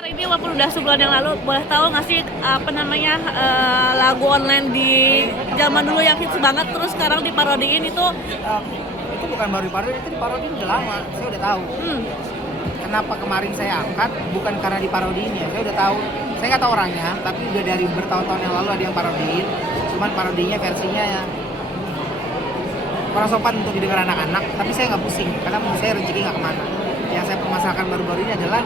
Hari ini walaupun udah sebulan yang lalu, boleh tahu nggak sih lagu online di zaman dulu yang hits banget terus sekarang diparodiin itu? Itu bukan baru diparodi, itu diparodi udah lama, saya udah tahu. Kenapa kemarin saya angkat, bukan karena diparodiinnya, saya udah tahu. Saya nggak tahu orangnya, tapi udah dari bertahun-tahun yang lalu ada yang parodiin. Cuman parodinya versinya ya kurang sopan untuk didengar anak-anak, tapi saya nggak pusing, karena menurut saya rezeki nggak kemana. Yang saya permasalahkan baru-baru ini adalah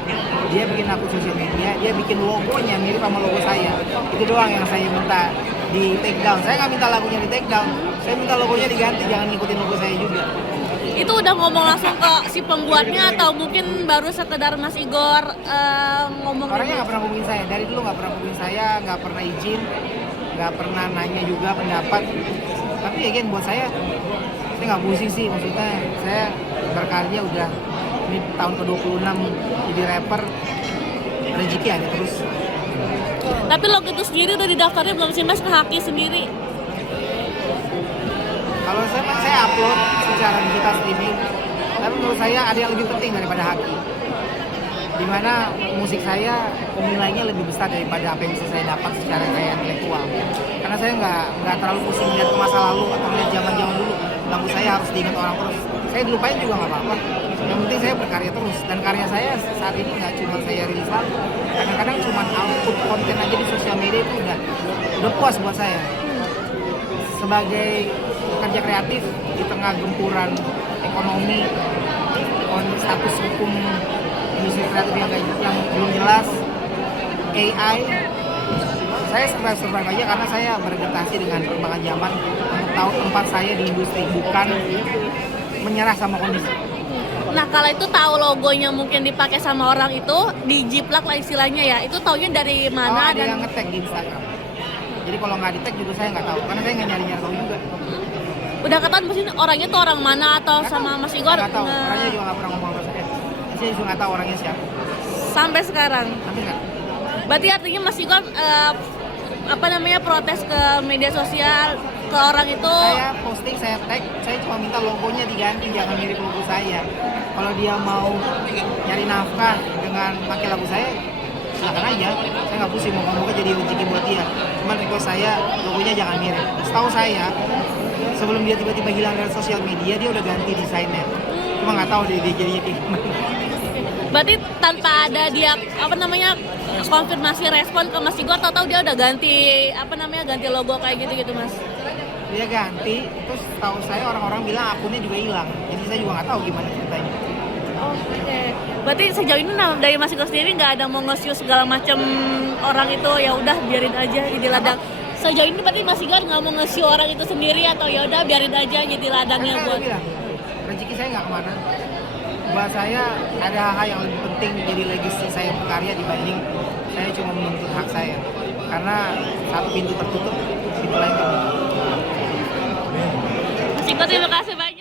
dia bikin akun sosial media, dia bikin logonya mirip sama logo saya. Itu doang yang saya minta di take down. Saya nggak minta lagunya di take down, saya minta logonya diganti, jangan ngikutin logo saya juga. Itu udah ngomong langsung ke si pembuatnya atau mungkin baru sekedar Mas Igor ngomong? Orangnya nggak pernah hubungin saya, dari dulu nggak pernah hubungin saya, nggak pernah izin, nggak pernah nanya juga pendapat. Tapi again buat saya nggak pusing sih, maksudnya saya berkarya udah ini tahun ke-26 jadi rapper, rezeki ada terus. Tapi lo itu sendiri udah didaftarnya belum sih Mas ke Haki sendiri? Kalau saya upload secara digital streaming, tapi menurut saya ada yang lebih penting daripada Haki, dimana musik saya nilainya lebih besar daripada apa yang bisa saya dapat secara kayak intelektual. Karena saya nggak terlalu pusing melihat ke masa lalu atau melihat zaman dulu. Lagu saya harus diingat orang terus. Saya dilupain juga nggak apa-apa. Yang penting saya berkarya terus, dan karya saya saat ini nggak cuma saya rilis lagu. Kadang-kadang cuma output konten aja di sosial media itu udah puas buat saya. Sebagai pekerja kreatif di tengah gempuran ekonomi, status hukum industri kreatif yang belum jelas, AI, saya survive aja karena saya beradaptasi dengan perkembangan zaman untuk tahu tempat saya di industri, bukan menyerah sama kondisi. Nah kalau itu tahu logonya mungkin dipakai sama orang itu dijiplak lah istilahnya ya, itu taunya dari mana? Ada yang nge-tag di Instagram. Jadi kalau nggak di-tag juga saya nggak tahu, karena saya nggak nyari-nyari tahu juga. Udah ketahuan pasti orangnya tuh orang mana atau Gak sama tahu. Mas Igor? Nggak tahu, orangnya juga nggak pernah ngomong sama saya. Saya juga nggak tahu orangnya siapa. Sampai sekarang. Tapi nggak. Berarti artinya Mas Igor protes ke media sosial ke orang itu? Saya posting, saya tag, saya cuma minta logonya diganti, jangan mirip logo saya. Kalau dia mau nyari nafkah dengan pakai lagu saya, silakan aja. Saya nggak pusing, moga-moga jadi rezeki buat dia. Cuman request saya, logonya jangan mirip. Setahu saya, sebelum dia tiba-tiba hilang dari sosial media, dia udah ganti desainnya. Cuma nggak tahu dia jadinya kayak gimana. Berarti tanpa ada dia konfirmasi respon ke Mas Igor, tahu dia udah ganti ganti logo kayak gitu Mas? Dia ganti, terus tahu saya orang-orang bilang akunnya juga hilang. Jadi saya juga nggak tahu gimana ceritanya. Oke. Berarti sejauh ini dari Mas Igor sendiri nggak ada mau nge-show segala macam orang itu, ya udah biarin aja jadi ladang. Sejauh ini berarti Mas Igor nggak mau nge-show orang itu sendiri atau ya udah biarin aja jadi ladangnya buat? Bilang, rezeki saya nggak kemana. Buat saya ada hal yang lebih penting jadi legasi saya berkarya dibanding saya cuma menuntut hak saya. Karena satu pintu tertutup, pintu lain terbuka. Mas Igor terima kasih banyak.